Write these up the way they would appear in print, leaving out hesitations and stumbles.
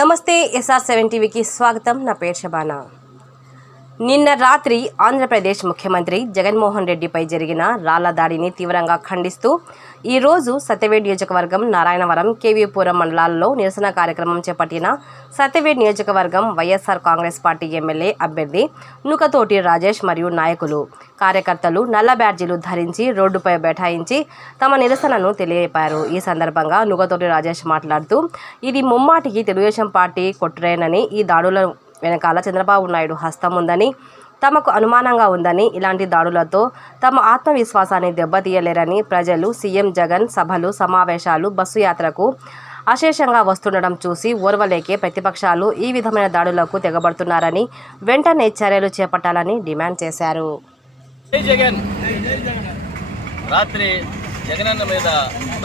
నమస్తే SR7 టీవీకి స్వాగతం. నా పేరు శబానా. నిన్న రాత్రి ఆంధ్రప్రదేశ్ ముఖ్యమంత్రి జగన్మోహన్ రెడ్డిపై జరిగిన రాళ్ల దాడిని తీవ్రంగా ఖండిస్తూ ఈరోజు సత్యవేడ్ నియోజకవర్గం, నారాయణవరం, కేవీపురం మండలాల్లో నిరసన కార్యక్రమం చేపట్టిన సత్యవేడ్ నియోజకవర్గం వైఎస్ఆర్ కాంగ్రెస్ పార్టీ ఎమ్మెల్యే అభ్యర్థి నుకతోటి రాజేష్ మరియు నాయకులు, కార్యకర్తలు నల్ల బ్యాడ్జీలు ధరించి రోడ్డుపై బైఠాయించి తమ నిరసనను తెలియజేశారు. ఈ సందర్భంగా నుకతోటి రాజేష్ మాట్లాడుతూ, ఇది ముమ్మాటికి తెలుగుదేశం పార్టీ కుట్రేనని, ఈ దాడుల వెనకాల చంద్రబాబు నాయుడు హస్తం ఉందని తమకు అనుమానంగా ఉందని, ఇలాంటి దాడులతో తమ ఆత్మవిశ్వాసాన్ని దెబ్బతీయలేరని, ప్రజలు సీఎం జగన్ సభలు, సమావేశాలు, బస్సు యాత్రకు అశేషంగా వస్తుండడం చూసి ఓర్వలేకే ప్రతిపక్షాలు ఈ విధమైన దాడులకు తెగబడుతున్నారని, వెంటనే చర్యలు చేపట్టాలని డిమాండ్ చేశారు. రాత్రి జగనన్న మీద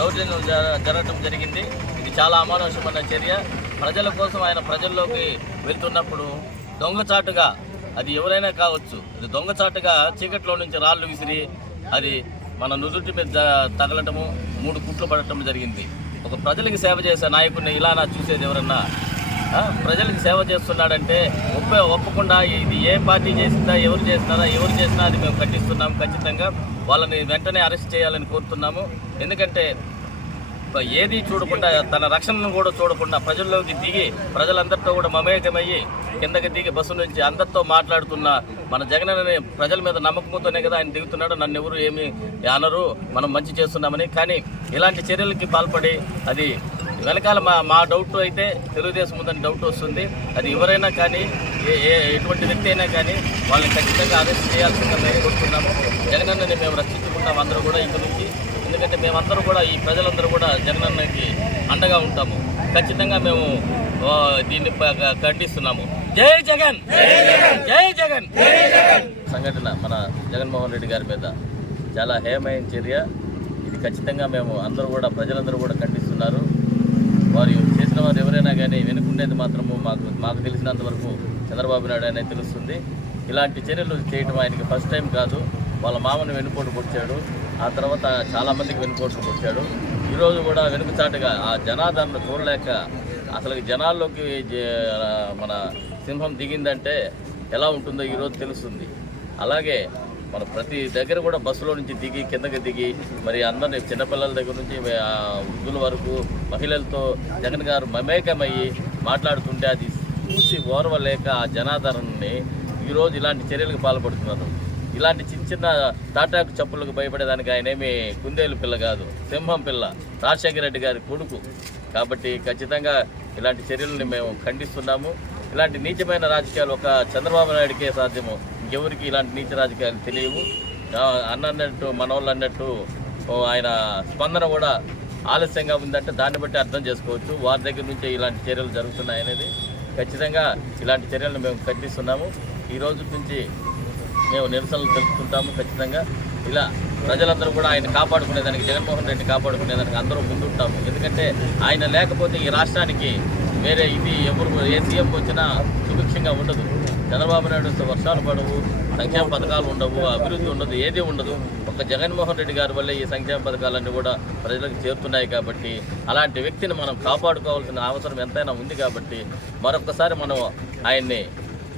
దౌర్జన్యం జరగడం జరిగింది. ఇది చాలా అమానుషమైన చర్య. ప్రజల కోసం ఆయన ప్రజల్లోకి వెళ్తున్నప్పుడు దొంగచాటుగా, అది ఎవరైనా కావచ్చు, అది దొంగచాటుగా చీకట్లో నుంచి రాళ్ళు విసిరి అది మన నుదుటి మీద తగలటము, 3 కుట్లు పడటం జరిగింది. ఒక ప్రజలకు సేవ చేసే నాయకుడిని ఇలా చూసేది ఎవరన్నా? ప్రజలకు సేవ చేస్తున్నాడంటే ఒప్పకుండా ఇది ఏ పార్టీ చేసిందా, ఎవరు చేసినా అది మేము ఖండిస్తున్నాము. ఖచ్చితంగా వాళ్ళని వెంటనే అరెస్ట్ చేయాలని కోరుతున్నాము. ఎందుకంటే ఏది చూడకుండా, తన రక్షణను కూడా చూడకుండా ప్రజల్లోకి దిగి ప్రజలందరితో కూడా మమేకమయ్యి కిందకి దిగి బస్సు నుంచి అందరితో మాట్లాడుతున్న మన జగనన్న ప్రజల మీద నమ్మకంతోనే కదా ఆయన దిగుతున్నాడు. నన్ను ఎవరు ఏమి అనరు, మనం మంచి చేస్తున్నామని. కానీ ఇలాంటి చర్యలకి పాల్పడి అది వెనకాల మా డౌట్ అయితే తెలుగుదేశం ఉందని డౌట్ వస్తుంది. అది ఎవరైనా కానీ, ఎటువంటి వ్యక్తి అయినా కానీ వాళ్ళని ఖచ్చితంగా అరెస్ట్ చేయాల్సిందని కోరుతున్నాము. జగనన్నని మేము రక్షించుకుంటాము అందరూ కూడా ఇక నుంచి. ఎందుకంటే మేమందరూ కూడా, ఈ ప్రజలందరూ కూడా జగనన్నకి అండగా ఉంటాము. ఖచ్చితంగా మేము దీన్ని ఖండిస్తున్నాము. జై జగన్, జై జగన్. సంఘటన మన జగన్మోహన్ రెడ్డి గారి మీద చాలా హేయమైన చర్య. ఇది ఖచ్చితంగా మేము అందరూ కూడా, ప్రజలందరూ కూడా ఖండిస్తున్నారు. వారు చేసిన వారు ఎవరైనా కానీ వెనుకుండేది మాత్రము మాకు తెలిసినంత వరకు చంద్రబాబు నాయుడు అనేది తెలుస్తుంది. ఇలాంటి చర్యలు చేయడం ఆయనకి ఫస్ట్ టైం కాదు. వాళ్ళ మామని వెనుపోటు పొడిచాడు, ఆ తర్వాత చాలామందికి వెనుపోట్లు పొడిచాడు. ఈరోజు కూడా వెనుకచాటుగా ఆ జనాదరణ చూడలేక అసలు జనాల్లోకి మన సింహం దిగిందంటే ఎలా ఉంటుందో ఈరోజు తెలుస్తుంది. అలాగే మన ప్రతి దగ్గర కూడా బస్సులో నుంచి దిగి కిందకి దిగి మరి అందరినీ, చిన్నపిల్లల దగ్గర నుంచి వృద్ధుల వరకు మహిళలతో జగన్ గారు మమేకమయ్యి మాట్లాడుతుంటే అది చూసి ఓర్వలేక ఆ జనాదరణని ఈరోజు ఇలాంటి చర్యలకు పాల్పడుతున్నారు. ఇలాంటి చిన్న తాటాకు చప్పులకు భయపడేదానికి ఆయన ఏమి కుందేలు పిల్ల కాదు, సింహం పిల్ల, రాజశేఖర రెడ్డి గారి కొడుకు. కాబట్టి ఖచ్చితంగా ఇలాంటి చర్యలను మేము ఖండిస్తున్నాము. ఇలాంటి నీచమైన రాజకీయాలు ఒక చంద్రబాబు నాయుడికే సాధ్యము, ఇంకెవరికి ఇలాంటి నీచ రాజకీయాలు తెలియవు. అన్నట్టు మనోళ్ళు అన్నట్టు ఆయన స్పందన కూడా ఆలస్యంగా ఉందంటే దాన్ని బట్టి అర్థం చేసుకోవచ్చు వారి దగ్గర నుంచే ఇలాంటి చర్యలు జరుగుతున్నాయనేది. ఖచ్చితంగా ఇలాంటి చర్యలను మేము ఖండిస్తున్నాము. ఈ రోజు నుంచి మేము నిరసనలు తెలుపుకుంటాము. ఖచ్చితంగా ఇలా ప్రజలందరూ కూడా ఆయన కాపాడుకునేదానికి, జగన్మోహన్ రెడ్డి కాపాడుకునేదానికి అందరూ ముందుంటాము. ఎందుకంటే ఆయన లేకపోతే ఈ రాష్ట్రానికి వేరే ఇది ఎవరు ఏ సీఎం వచ్చినా సుభిక్షంగా ఉండదు. చంద్రబాబు నాయుడు వర్షాలు పడవు, సంక్షేమ పథకాలు ఉండవు, అభివృద్ధి ఉండదు, ఏది ఉండదు. ఒక జగన్మోహన్ రెడ్డి గారి వల్లే ఈ సంక్షేమ పథకాలన్నీ కూడా ప్రజలకు చేరుతున్నాయి. కాబట్టి అలాంటి వ్యక్తిని మనం కాపాడుకోవాల్సిన అవసరం ఎంతైనా ఉంది. కాబట్టి మరొకసారి మనం ఆయన్ని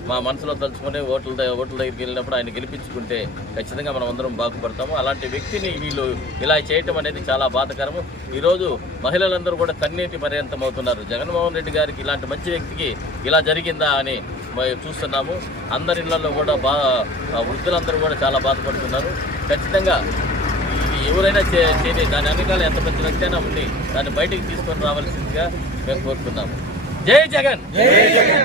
మా మనసులో తలుచుకుని ఓట్ల దగ్గరికి వెళ్ళినప్పుడు ఆయన గెలిపించుకుంటే ఖచ్చితంగా మనం అందరం బాగుపడతాము. అలాంటి వ్యక్తిని వీళ్ళు ఇలా చేయటం అనేది చాలా బాధాకరము. ఈరోజు మహిళలందరూ కూడా కన్నీటి పర్యంతం అవుతున్నారు. జగన్మోహన్ రెడ్డి గారికి ఇలాంటి మంచి వ్యక్తికి ఇలా జరిగిందా అని చూస్తున్నాము. అందరి ఇళ్లలో కూడా వృద్ధులందరూ కూడా చాలా బాధపడుతున్నారు. ఖచ్చితంగా ఇది ఎవరైనా చేయని దాని వెనకాల ఎంత పెద్ద వ్యక్తి అయినా ఉండి దాన్ని బయటికి తీసుకొని రావాల్సిందిగా మేము కోరుతున్నాము. జై జగన్, జై జగన్.